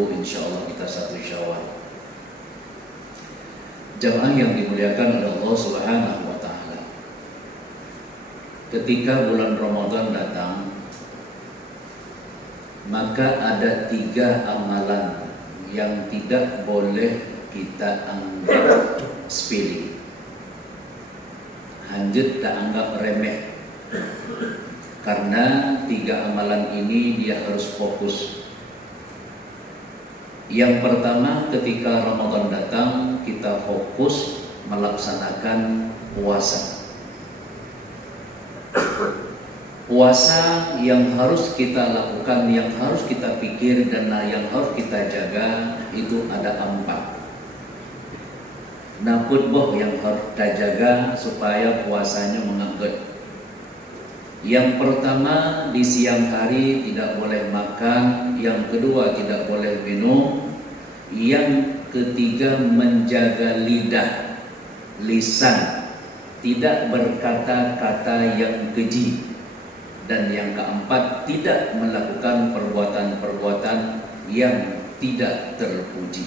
tunggu insyaallah kita 1 Syawal. Jamaah yang dimuliakan oleh Allah Subhanahu wa taala. Ketika bulan Ramadan datang, maka ada 3 amalan yang tidak boleh kita anggap sepele. Hanjut tak anggap remeh. Karena 3 amalan ini dia harus fokus. Yang pertama, ketika Ramadan datang, kita fokus melaksanakan puasa. Puasa yang harus kita lakukan, yang harus kita pikir dan yang harus kita jaga itu ada 4. Naput boh yang harus kita jaga supaya puasanya mengangkat. Yang pertama, di siang hari tidak boleh makan. Yang kedua, tidak boleh minum. Yang ketiga, menjaga lidah, lisan, tidak berkata-kata yang keji. Dan yang keempat, tidak melakukan perbuatan-perbuatan yang tidak terpuji.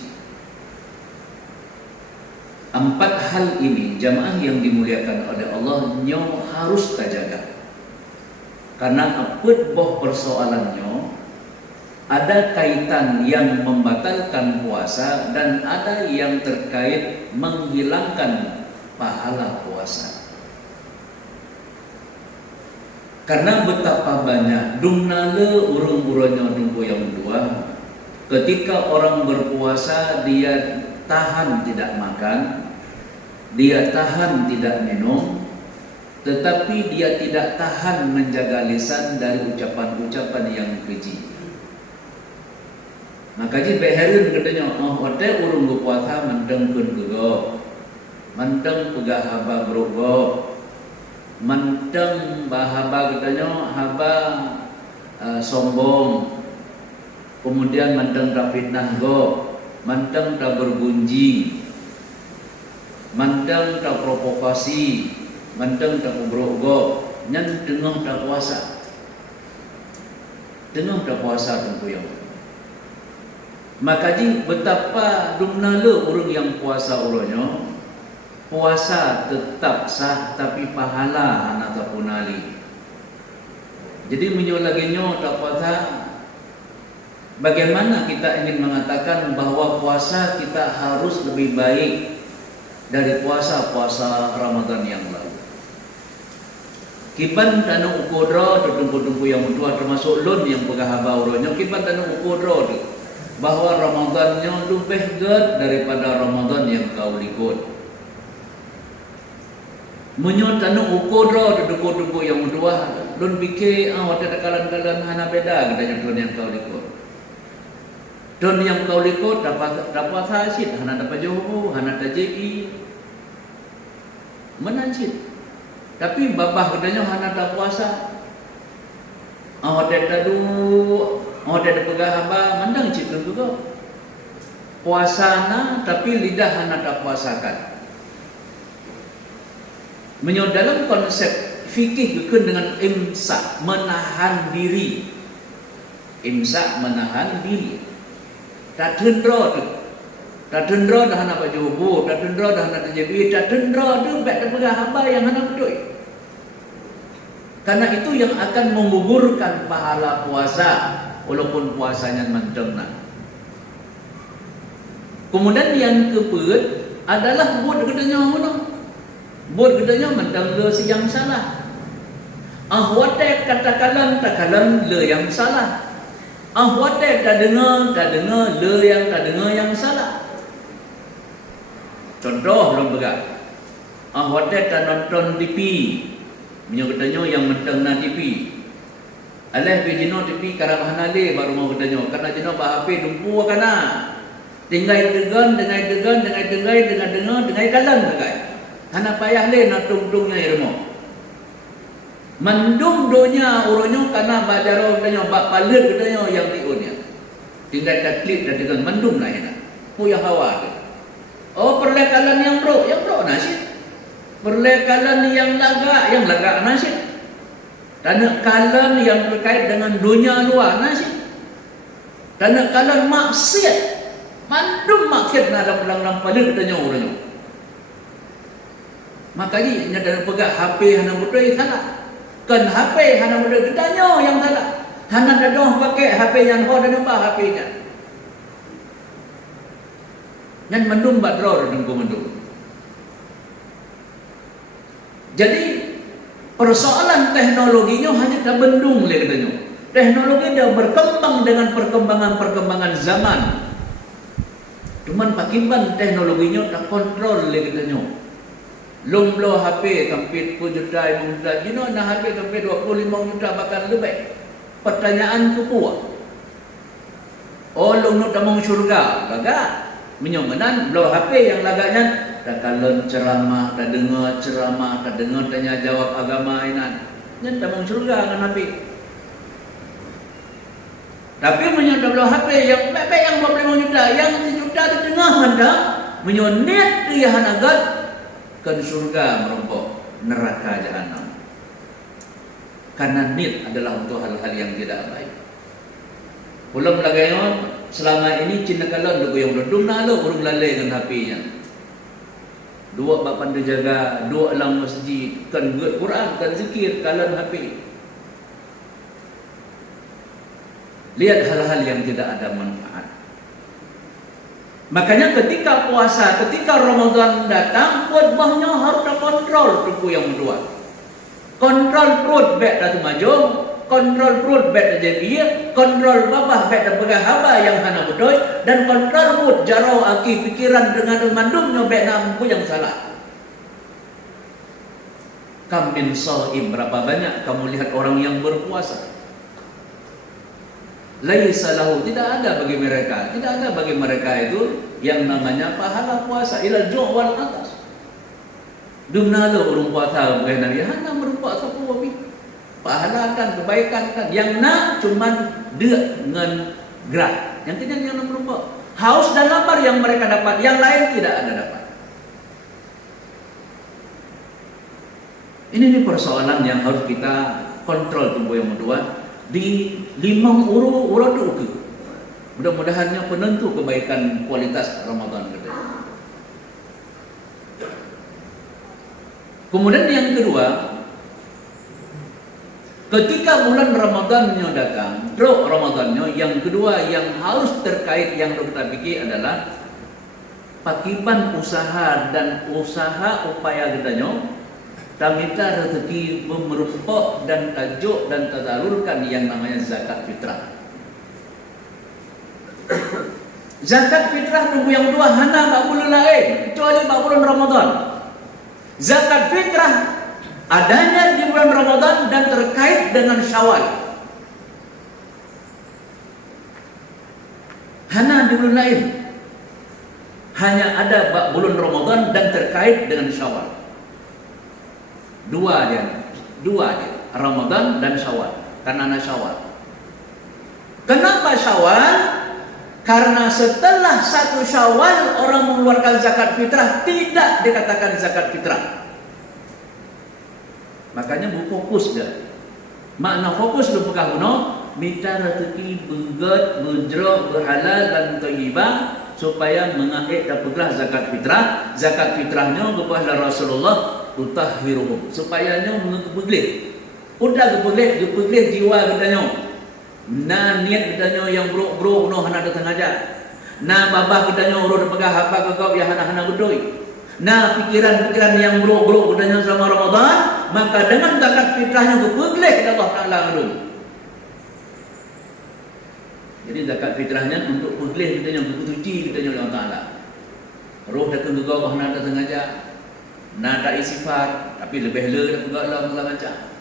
4 hal ini, jamaah yang dimuliakan oleh Allah, nyo harus terjaga. Karena aput boh persoalannya, ada kaitan yang membatalkan puasa dan ada yang terkait menghilangkan pahala puasa. Karena betapa banyak dumnale urung-urungnya nunggu yang dua. Ketika orang berpuasa, dia tahan tidak makan, dia tahan tidak minum, tetapi dia tidak tahan menjaga lisan dari ucapan-ucapan yang keji. Maka ji beherin katanya, hote urung berpuasa mendeng pun gego, mendeng pegah haba berogo, mendeng bahaba katanya haba sombong, kemudian mendeng tak fitnah go, mendeng tak bergunjing, mendeng tak provokasi, mendeng tak berogo, nyan tengah tak puasa, tengah tak puasa tentu yang. Maka ji betapa dumnala orang yang puasa ulanya, puasa tetap sah tapi pahala anak tak punali. Jadi menyolaginya tak puasa. Bagaimana kita ingin mengatakan bahwa puasa kita harus lebih baik dari puasa-puasa Ramadan yang lalu. Kiban tanah ukodra tertumpu-tumpu yang tua termasuk lon yang pegahaba uranya, kiban tanah ukodra bahwa Ramadannya lebih ged daripada Ramadan yang kau likut. Menyot tanah ukodra tertumpu-tumpu yang tua, lon fikir ada kalan-kalan hana beda katanya tuan yang kau likut. Dan yang kau likut dapat hasil, hana dapat jauh, hana tajeki, menanjit. Tapi babah katanya hana tak puasa. Ada tadu, ada pegah haba, mandang cik juga. Puasana tapi lidah hana tak puasakan. Menyot dalam konsep fikih berkaitan dengan imsak, menahan diri. Imsak menahan diri. Tak tendra tu. Tak tendra dah nak baju bu, tak tendra dah nak terjadi, tak tendra tu baik terpegah hamba yang hendak betul. Karena itu yang akan menggugurkan pahala puasa walaupun puasanya mentengah. Kemudian yang keempat adalah buat gedenya mana? Buat gedenya menteng le yang salah. Ahwate katakan takalan le yang salah. Ahwate tak dengar le yang tak dengar yang salah. Contoh belum berat. Ahwate tak nonton TV. Katanya yang mentang na TV. Aleh bejino TV karang hanale baru mau katanya. Karena jino bah HP dumpu kana. Dengai degan kalan degai. Hana payah le nak tung-tungnya irmo. Mandum donya uronyo karena bajaro katanya bak palet katanya yang diunnya. Tinggal taklid dan dengan mandum lah ina. Puya hawa. Oh perlekalan yang bro nasib. Perlekalan yang laga nasib. Tanah kalan yang terkait dengan dunia luar nasib. Karena kalau maksiat, mandum maksiat na dalam dalam paling katanya orangnya. Makanya dalam pegang HP hana budai salah. Kan HP hana budai katanya yang salah. Hana dadoh pakai HP yang ho dan apa HP-nya. Dan mandum badror dan komandum. Jadi persoalan teknologinya hanya tak bendung le katanya. Teknologi dah berkembang dengan perkembangan zaman. Cuman pakiban teknologinya tak kontrol le katanya. Lomblo HP sampai 10 juta, 5 juta. You know, nah HP sampai 25 juta bahkan lebih. Pertanyaan tu puas. Oh, long tak mau syurga. Kagak. Menyomanan blow HP yang laganya tak kalon ceramah, tak dengar ceramah, tak dengar tanya jawab agama inan. Yang tak mau syurga dengan HP. Tapi menyodol HP yang bebek yang 25 juta, yang 1 juta di tengah anda menyonit dia hanagat ke surga merompok neraka jahanam. Karena nit adalah untuk hal-hal yang tidak baik. Belum lagi selama ini Cina kalon lugu yang redung nalo urung lalai dengan HP-nya. Dua bak pandai jaga, dua alam masjid, kan Quran, kan zikir, kalon HP. Lihat hal-hal yang tidak ada manfaat. Makanya ketika puasa, ketika Ramadan datang, khutbahnya harus kontrol tubuh yang kedua. Kontrol perut baik dah maju, kontrol perut baik dah jadi, kontrol babah baik dah pegang haba yang hana betul, dan kontrol perut jarau aki pikiran dengan mandumnya baik nampu yang salah. Kam min shaim, berapa banyak kamu lihat orang yang berpuasa? Laisa lahu, tidak ada bagi mereka, tidak ada bagi mereka itu yang namanya pahala puasa. Ila ju' wal atas. Dumnalo urung puasa bukan Nabi hana berpuasa puabi. Pahala kan, kebaikan kan. Yang nak cuman dia dengan gerak. Yang tidak yang nak berpuasa. Haus dan lapar yang mereka dapat, yang lain tidak ada dapat. Ini persoalan yang harus kita kontrol tubuh yang kedua. Di 5 urut ke. Mudah-mudahannya penentu kebaikan kualitas Ramadan kita. Kemudian yang kedua, ketika bulan Ramadannya datang, drop Ramadannya, yang kedua yang harus terkait yang kita pikir adalah pakiban usaha dan usaha upaya kitanya. Minta rezeki memerupok dan tajuk dan tazalurkan yang namanya zakat fitrah. Zakat fitrah tunggu yang dua hana tak bulan lain kecuali bulan Ramadan. Zakat fitrah adanya di bulan Ramadan dan terkait dengan Syawal. Hana di bulan lain. Hanya ada bulan Ramadan dan terkait dengan Syawal. Dua dia, Ramadan dan Syawal. Karena Syawal. Kenapa Syawal? Karena setelah 1 Syawal orang mengeluarkan zakat fitrah tidak dikatakan zakat fitrah. Makanya fokus dia. Makna fokus lu pegang guna minta rezeki begat, berjeruk, berhalal dan thayyibah supaya mengakhir dapatlah zakat fitrah. Zakat fitrahnya kepada Rasulullah tutahhiruhum supaya nya mengebeglih. Udah gebeglih jiwa katanya. Na niat katanya yang buruk-buruk no hana datang aja. Na babah katanya urut pegang apa kau ya hana gedoi. Na pikiran-pikiran yang buruk-buruk katanya sama Ramadan, maka dengan zakat fitrahnya gebeglih Allah Taala dulu. Jadi zakat fitrahnya untuk beglih katanya bersuci katanya Allah Taala. Roh datang ke kau hana datang aja. Nada isifar, tapi lebih le juga lah macam.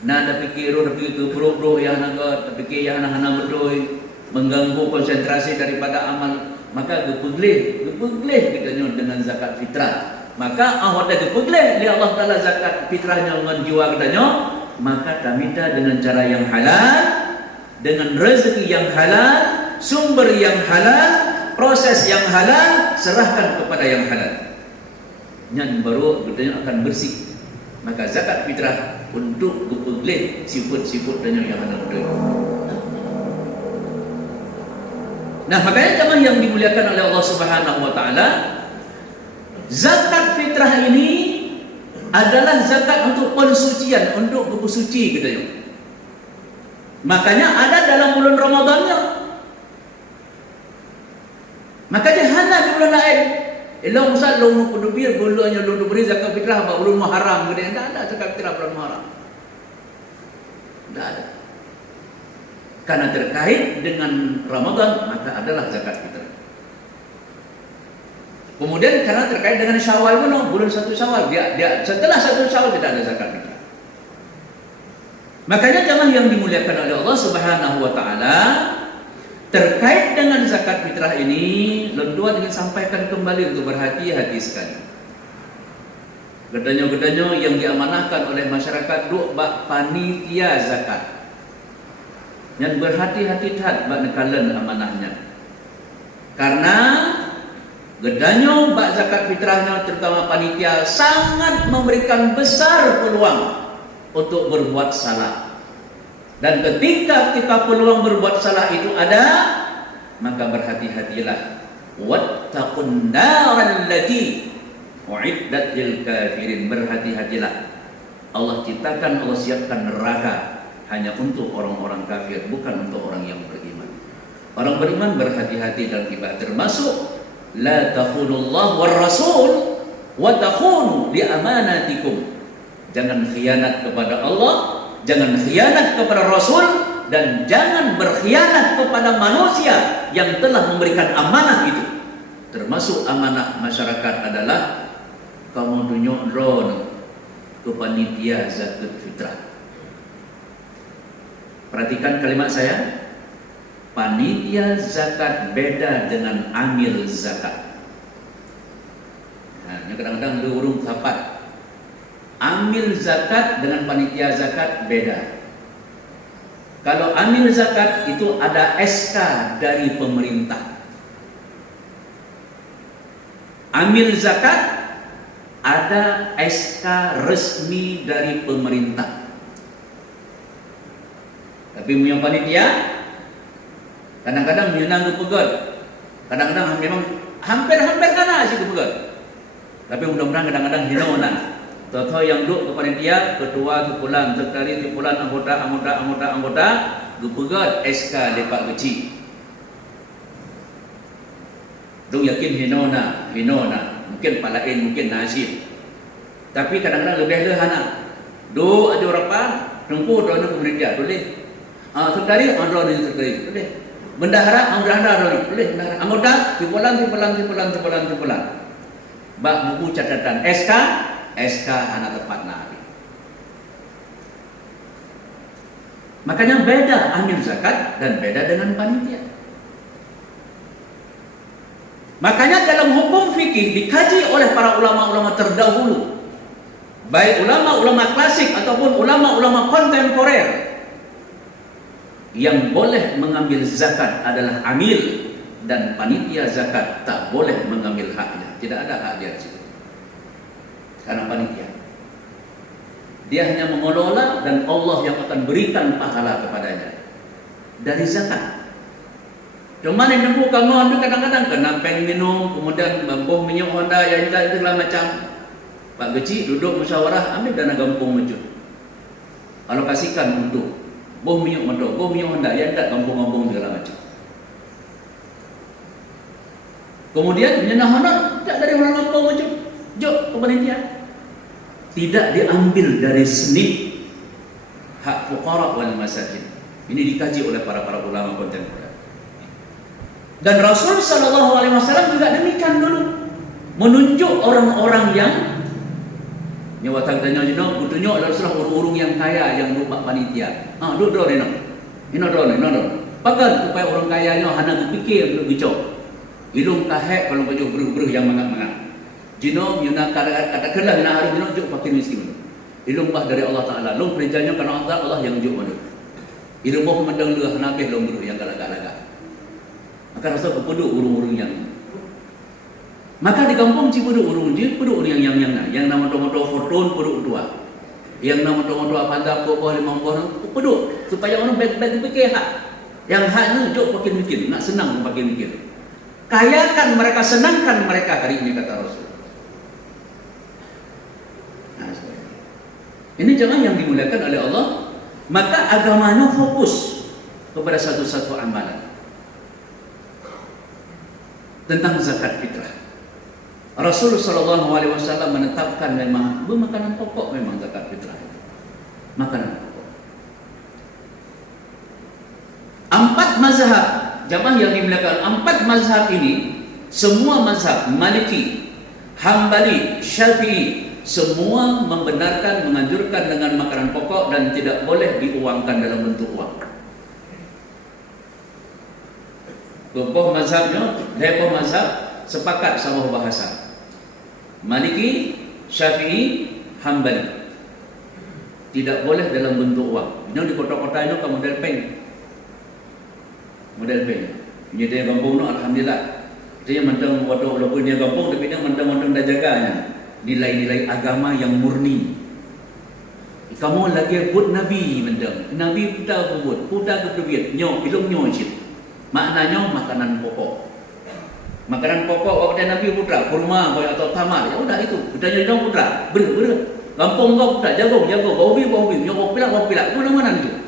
Nada fikir, buruk yang nak, fikir yang nak betul, mengganggu konsentrasi daripada amal. Maka gepeglih kita dengan zakat fitrah. Maka awak dah gepeglih, dia Allah Taala zakat fitrahnya dengan jiwa katanya. Maka kami minta dengan cara yang halal, dengan rezeki yang halal, sumber yang halal, proses yang halal, serahkan kepada yang halal. Yang baru betulnya akan bersih. Maka zakat fitrah untuk gepeglih sifat-sifat dan yang ada betul. Nah, makanya jemaah yang dimuliakan oleh Allah Subhanahu wa taala, zakat fitrah ini adalah zakat untuk pensucian, untuk buku suci gitu ya. Makanya ada dalam bulan Ramadannya. Makanya hanya di bulan lain. Ilau Musa lu kudubir bulunya lu beri zakat fitrah ba bulan Muharram gitu. Tidak ada zakat fitrah bulan Muharram. Tidak ada. Karena terkait dengan Ramadan, maka adalah zakat fitrah. Kemudian karena terkait dengan Syawal pun, bulan 1 Syawal, dia setelah 1 Syawal tidak ada zakat fitrah. Makanya jemaah yang dimuliakan oleh Allah Subhanahu wa taala, terkait dengan zakat fitrah ini, Londua ingin sampaikan kembali untuk berhati-hati sekali. Gedanyo-gedanyo yang diamanahkan oleh masyarakat duk bak panitia zakat. Yang berhati-hati tat bak nekalan amanahnya. Karena gedanyo bak zakat fitrahnya terutama panitia sangat memberikan besar peluang untuk berbuat salah. Dan ketika peluang berbuat salah itu ada, maka berhati-hatilah. Wattaqun naral lati uiddat lil kafirin. Berhati-hatilah. Allah ciptakan, Allah siapkan neraka hanya untuk orang-orang kafir, bukan untuk orang yang beriman. Orang beriman berhati-hati dalam ibadah, termasuk la takhunullah war rasul wa takhunu li amanatikum. Jangan khianat kepada Allah, jangan khianat kepada Rasul, dan jangan berkhianat kepada manusia yang telah memberikan amanah itu. Termasuk amanah masyarakat adalah kamu tunjuk drone ke panitia zakat fitrah. Perhatikan kalimat saya. Panitia zakat beda dengan amil zakat. Nah, kadang-kadang ada urung tepat. Amil zakat dengan panitia zakat beda. Kalau amil zakat itu ada SK dari pemerintah. Amil zakat ada SK resmi dari pemerintah. Tapi punya panitia kadang-kadang menyenang pegat. Kadang-kadang memang hampir-hampir kana sih pegat. Tapi mudah-mudahan kadang-kadang hinona. Tahu yang duduk ke panitia, ketua, kumpulan, sekretari, kumpulan, anggota, gupegat SK lepak kecil. Dong yakin hinona, mungkin palain, mungkin nasib. Tapi kadang-kadang lebih lehana. Do ada berapa? Tempuh doa ke panitia, boleh. Sekretari, sekretari, boleh. Bendahara, boleh. Anggota, kumpulan. Bak buku catatan SK anak tepat nabi. Makanya beda amil zakat dan beda dengan panitia. Makanya dalam hukum fikih dikaji oleh para ulama-ulama terdahulu, baik ulama-ulama klasik ataupun ulama-ulama kontemporer. Yang boleh mengambil zakat adalah amil, dan panitia zakat tak boleh mengambil haknya. Tidak ada hak dia di situ. Karena panitia, dia hanya mengelola dan Allah yang akan berikan pahala kepadanya dari zakat. Cuma yang nunggu kamu ambil kadang-kadang kena peng minum, kemudian bom minyak Honda yang itu segala macam. Pak Geci duduk musyawarah, ambil dana kampung wujud, alokasikan untuk bom minyak Honda yang tak kampung-kampung segala macam. Kemudian menyenang honor tak dari orang kampung wujud, jok ke panitia. Tidak diambil dari senik hak fuqara wal masakin. Ini dikaji oleh para ulama kontemporer. Dan Rasul sallallahu alaihi wasallam juga demikian dulu, menunjuk orang-orang yang nyawatan tanya jeno butuhnya adalah urung-urung yang kaya yang lupa panitia. Duduk Ino. Pakai supaya orang kayanya hana berfikir untuk bicok. Ilung kahek kalau baju beruh-beruh yang mangat-mangat. Jino yuna kata kelah na hari jino juk fakir miskin. Ilung bah dari Allah Taala. Long perjanjian karena Allah yang juk mana. Ilung bah memandang leuh nabi long beruh yang galak-galak. Maka Rasul berpeduk urung-urung yang. Maka di kampung Cipudu urung yang nama motor Fortune peduk dua. Yang nama motor Avanza ko 50 peduk supaya orang baik-baik fikir hak. Yang hanya jauh pakai mikir, nak senang pakai mikir. Kayakan mereka, senangkan mereka hari ini, kata Rasul. Nah, ini jangan yang dimuliakan oleh Allah. Maka agamanya fokus kepada satu-satu amalan tentang zakat fitrah. Rasulullah SAW menetapkan memang makanan pokok, memang zakat fitrah itu makanan pokok. 4 mazhab jamaah yang dimuliakan, 4 mazhab ini semua mazhab Maliki, Hambali, Syafi'i semua membenarkan, menganjurkan dengan makanan pokok dan tidak boleh diuangkan dalam bentuk uang. Tokoh mazhabnya, depo mazhab sepakat sama bahasa. Maliki, Syafi'i, Hambali. Tidak boleh dalam bentuk uang. Ini di kota-kota ini ke model peng. Model peng. Ini dia kampung no, alhamdulillah. Dia mentang waktu walaupun dia kampung tapi dia mentang dah jaganya nilai-nilai agama yang murni. Kamu lagi buat Nabi mentang. Nabi kita buat, kita keduit, nyo, ilung nyo cip. Maknanya makanan pokok. Makanan pokok waktu Nabi putra, kurma atau tamar, ya udah itu. Kita jadi putra, ber. Kampung kau putra, jagung, bau bi, nyokok pilak, mana itu?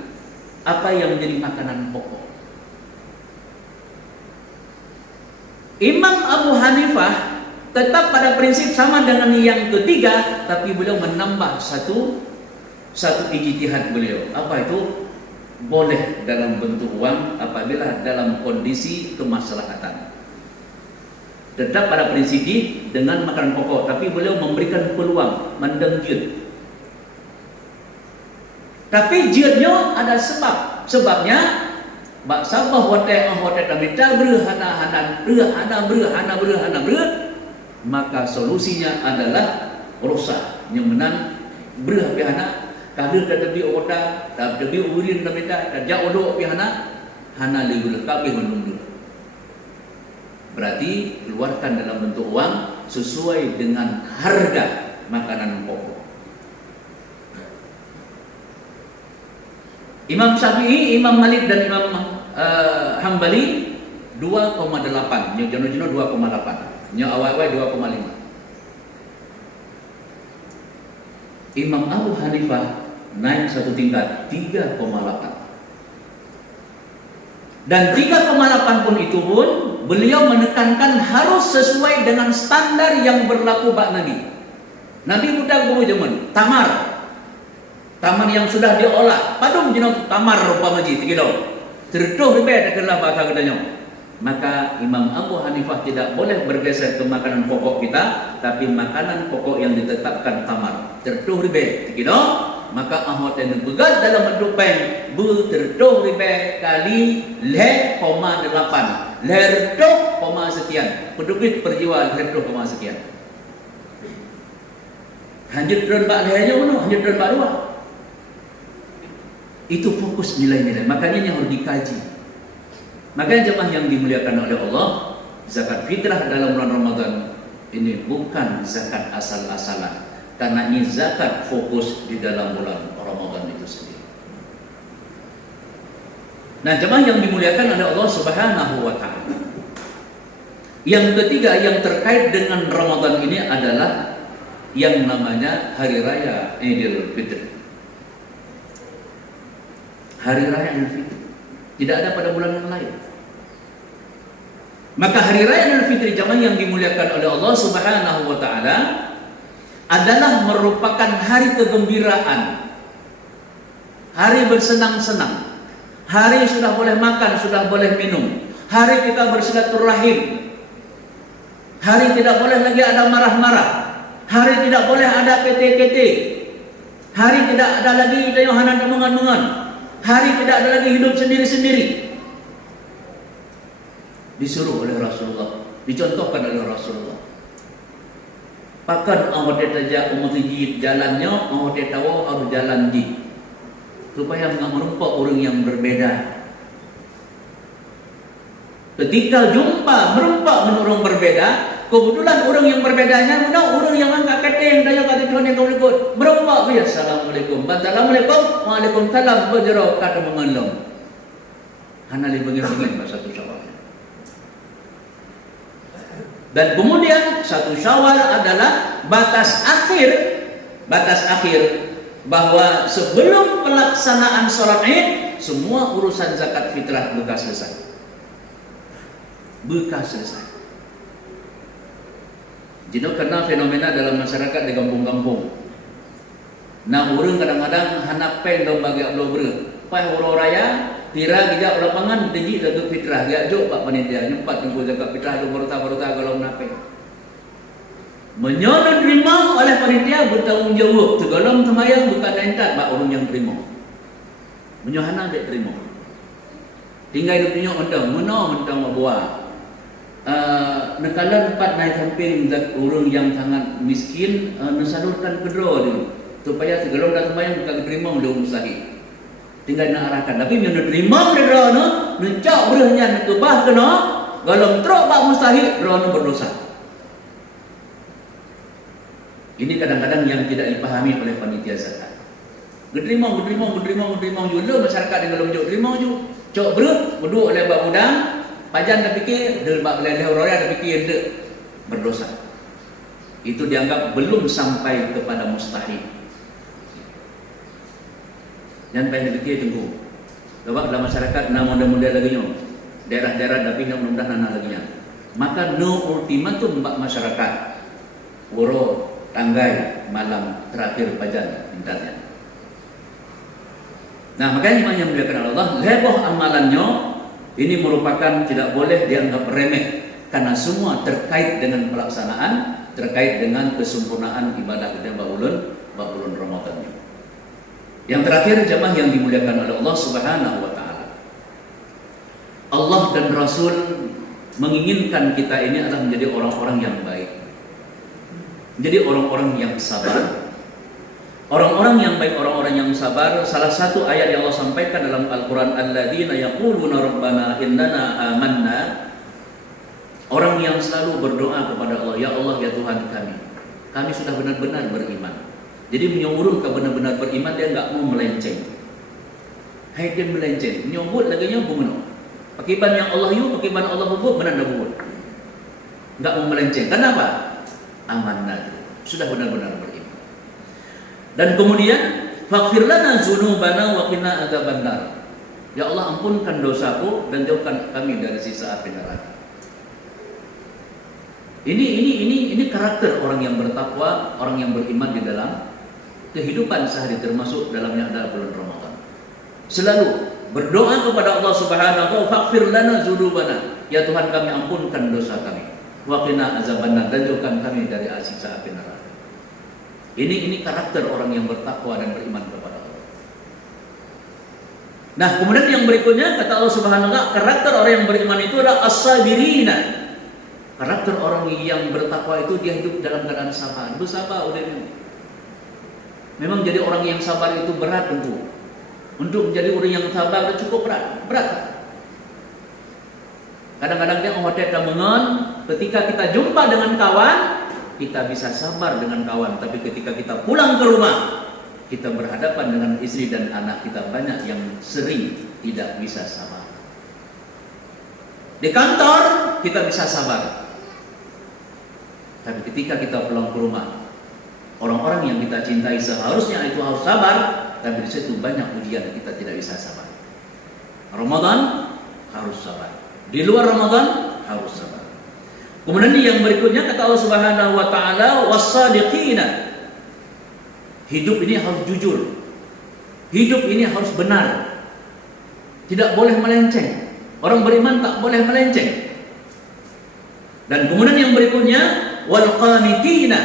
Apa yang menjadi makanan pokok? Imam Abu Hanifah tetap pada prinsip sama dengan yang ketiga, tapi beliau menambah satu ijtihad beliau. Apa itu? Boleh dalam bentuk uang apabila dalam kondisi kemaslahatan. Tetap pada prinsip dengan makanan pokok, tapi beliau memberikan peluang mandang jid. Tapi jidnya ada sebab. Sebabnya bak sabah hotel tamita berhana maka solusinya adalah rusak yang menang berhana kadir tetapi okota tapi urin tamita tajak odok pihana hana libul kabeh menunggu. Berarti keluarkan dalam bentuk uang sesuai dengan harga makanan pokok. Imam Syafi'i, Imam Malik dan Imam Hambali 2,8, jenuh-jenuh 2,8, nyo awal-awal 2,5. Imam Abu Hanifah naik satu tingkat 3,8. Dan 3,8 pun itu pun beliau menekankan harus sesuai dengan standar yang berlaku bak Nabi. Nabi budak guru zaman tamar yang sudah diolah. Padum jenok tamar rupa maji tigido. Tertuh ribe kelah bahasa katanya. Maka Imam Abu Hanifah tidak boleh bergeser ke makanan pokok kita, tapi makanan pokok yang ditetapkan tamar. Tertuh ribe tigido. Maka ahot yang begas dalam bentuk peng tertuh ribe kali le,8 lertuh koma sekian penduduk perjiwa lertuh koma sekian. Hanjut dron bak lehnya mana? Hanjut dron bak dua. Itu fokus nilai-nilai. Makanya ini harus dikaji. Makanya jemaah yang dimuliakan oleh Allah, zakat fitrah dalam bulan Ramadan ini bukan zakat asal-asalan. Karena ini zakat fokus di dalam bulan Ramadan itu sendiri. Nah, jemaah yang dimuliakan oleh Allah Subhanahu wa taala. Yang ketiga yang terkait dengan Ramadan ini adalah yang namanya Hari Raya Idul Fitri. Hari Raya Idul Fitri tidak ada pada bulan yang lain. Maka Hari Raya Idul Fitri jemaah yang dimuliakan oleh Allah Subhanahu wa taala adalah merupakan hari kegembiraan, hari bersenang-senang, hari sudah boleh makan, sudah boleh minum, hari kita bersilaturahim, hari tidak boleh lagi ada marah-marah, hari tidak boleh ada kete-kete, hari tidak ada lagi dayohanan mengan-mengan, hari tidak ada lagi hidup sendiri-sendiri. Disuruh oleh Rasulullah, dicontohkan oleh Rasulullah. Pakan awak tajak umutiji jalannya, awak tahu harus jalan di supaya enggak merumpak orang yang berbeda. Ketika jumpa merumpak dengan orang berbeda, kebetulan orang yang berbedanya mana orang yang angkat keteng daya kata Tuhan yang kau ikut merumpak dia assalamualaikum, assalamualaikum, waalaikumsalam berjerau kata mengelong. hana libengin-bengin satu Syawal. Dan kemudian satu Syawal adalah batas akhir bahwa sebelum pelaksanaan sholat Id semua urusan zakat fitrah bekas selesai. Jadi karena fenomena dalam masyarakat di kampung-kampung. Nah, orang kadang-kadang hanap pen dong bagi ablo bre. Pai ulo raya tira gija lapangan tinggi zakat fitrah ya jok pak panitia nyempat tunggu zakat fitrah do berta kalau nape. Menyono terima oleh panitia bertanggung jawab. Tegalong semayang bukan entat pak orang yang terima. Menyohana dek terima. Tinggal hidup tunjuk mentang buah. Nekalan empat naik samping orang yang sangat miskin nasalurkan kedua dulu supaya segalong dah sembahyang bukan terima udah mustahil tinggal nak arahkan tapi yang terima kedua no mencak berahnya itu bah kena galong teruk pak mustahil rono berdosa. Ini kadang-kadang yang tidak dipahami oleh panitia zakat. Gedrima juga masyarakat yang galong terima juga cok berdua oleh bak udang pajan dah fikir, delbak belai raya dah fikir dia berdosa. Itu dianggap belum sampai kepada mustahil. Jangan pengen fikir tunggu. Sebab dalam masyarakat nama muda lagi nyo, daerah-daerah tapi mudah-mudahan anak lagi nya. Maka no ultimatum bak masyarakat. Uro tanggai malam terakhir pajan intanya. Nah makanya yang dimuliakan Allah, heboh amalannya. Ini merupakan tidak boleh dianggap remeh karena semua terkait dengan pelaksanaan, terkait dengan kesempurnaan ibadah kita bulan Ramadan. Yang terakhir jemaah yang dimuliakan oleh Allah Subhanahu wa taala. Allah dan Rasul menginginkan kita ini adalah menjadi orang-orang yang baik. Menjadi orang-orang yang sabar. Orang-orang yang baik, orang-orang yang sabar. Salah satu ayat yang Allah sampaikan dalam Al-Quran, alladzina yaquluna rabbana innana amanna. Orang yang selalu berdoa kepada Allah, ya Allah ya Tuhan kami sudah benar-benar beriman. Jadi menyuruh ke benar-benar beriman, dia enggak mau melenceng. Hai dia melenceng, nyobot lagi nyambung no. Pakiban yang Allah pakiban Allah hubung benar dah buat. Enggak mau melenceng. Kenapa? Amanah. Sudah benar-benar beriman. Dan kemudian faghfir lana dzunubana wa qina adzabannar. Ya Allah ampunkan dosaku dan jauhkan kami dari siksa api neraka. Ini karakter orang yang bertakwa, orang yang beriman di dalam kehidupan sehari termasuk dalamnya adalah bulan Ramadan. Selalu berdoa kepada Allah Subhanahu wa taala, faghfir lana dzunubana. Ya Tuhan kami ampunkan dosa kami. Wa qina adzabannar dan jauhkan kami dari siksa api neraka. Ini karakter orang yang bertakwa dan beriman kepada Allah. Nah, kemudian yang berikutnya kata Allah Subhanahu wa taala, karakter orang yang beriman itu adalah as-sabirina. Karakter orang yang bertakwa itu dia hidup dalam keadaan sabar. Bersabar udah. Memang jadi orang yang sabar itu berat tentu. Untuk menjadi orang yang sabar itu cukup berat. Kadang-kadang dia hotel mengon ketika kita jumpa dengan kawan kita bisa sabar dengan kawan, tapi ketika kita pulang ke rumah, kita berhadapan dengan istri dan anak kita banyak yang sering tidak bisa sabar. Di kantor kita bisa sabar, tapi ketika kita pulang ke rumah, orang-orang yang kita cintai seharusnya itu harus sabar, tapi di situ banyak ujian kita tidak bisa sabar. Ramadan harus sabar, di luar Ramadan harus sabar. Kemudian yang berikutnya kata Allah Subhanahu wa taala was-sadiqina. Hidup ini harus jujur. Hidup ini harus benar. Tidak boleh melenceng. Orang beriman tak boleh melenceng. Dan kemudian yang berikutnya wal qanitina.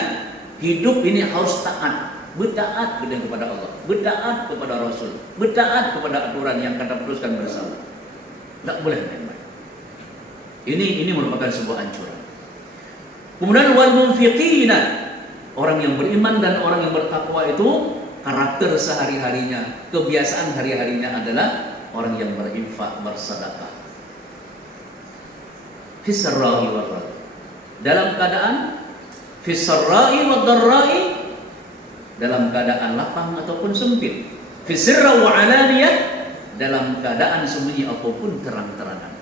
Hidup ini harus taat. Bertaat kepada Allah, bertaat kepada Rasul, bertaat kepada aturan yang kita putuskan bersama. Tak boleh main-main. Ini merupakan sebuah anjuran. Kemudian wal munfiqina, orang yang beriman dan orang yang bertakwa itu karakter sehari-harinya, kebiasaan hari-harinya adalah orang yang berinfak, bersedekah. Fisarra'i wal dharra'i. Dalam keadaan fisarra'i wad dharra'i, dalam keadaan lapang ataupun sempit. Fisirra wa alaniyah, dalam keadaan sembunyi ataupun terang-terangan.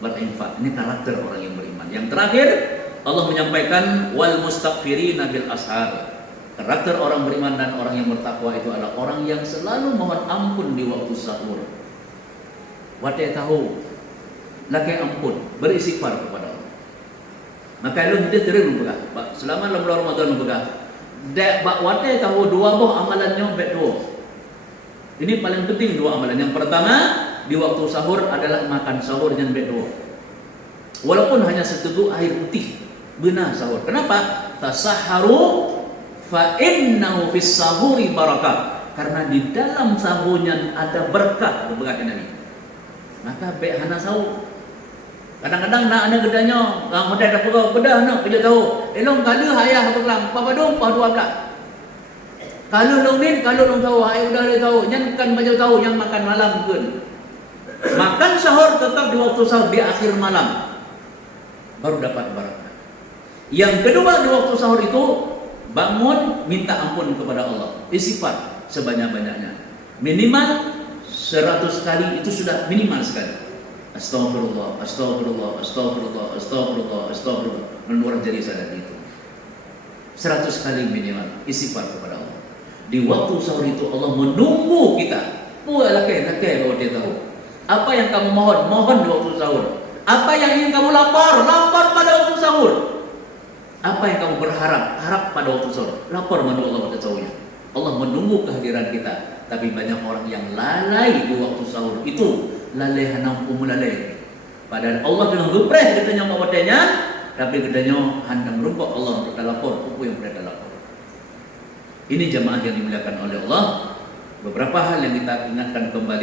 Berinfak, ini karakter orang yang beriman. Yang terakhir, Allah menyampaikan wal mustaghfirina bil ashar. Karakter orang beriman dan orang yang bertakwa itu adalah orang yang selalu mohon ampun di waktu sahur. Watai tahu, lakai ampun, beristighfar kepada Allah. Maka lu dia terus membuka. Selama bulan Ramadan membuka. Dek bak watai tahu dua boh amalannya bet dua. Ini paling penting dua amalan. Yang pertama di waktu sahur adalah makan sahur yang bet dua. Walaupun hanya seteguk air putih, benar sahur. Kenapa? Tasaharu fa innahu fis sahuri barakah. Karena di dalam sahurnya ada berkah, berkah Nabi. Maka baik hana sahur. Kadang-kadang nak ada gedanya, modal dah pegau, bedah nak kerja tahu. Elong kalau ayah berkelang, papa dong, papa dua belah. Kalau long ni, kalau long tahu, ayah udah dia tahu, yang kan baju tahu, yang makan malam kan. Makan sahur tetap di waktu sahur di akhir malam, baru dapat barakah. Yang kedua di waktu sahur itu bangun minta ampun kepada Allah, istighfar sebanyak-banyaknya, minimal 100 kali itu sudah minimal sekali. Astagfirullah, astagfirullah, astagfirullah, astagfirullah, astagfirullah. Menurut jadi sadar itu 100 kali minimal istighfar kepada Allah. Di waktu sahur itu Allah menunggu kita. Lakai bahawa dia tahu. Apa yang kamu mohon di waktu sahur. Apa yang ingin kamu lapor pada waktu sahur. Apa yang kamu harap pada waktu sahur, lapor pada Allah pada sahurnya. Allah menunggu kehadiran kita. Tapi banyak orang yang lalai di waktu sahur itu. Lalai hanam lalai. Padahal Allah dengan gepres katanya mawadanya, tapi katanya handang rumput Allah untuk lapor apa yang mereka lapor. Ini jemaah yang dimuliakan oleh Allah. Beberapa hal yang kita ingatkan kembali.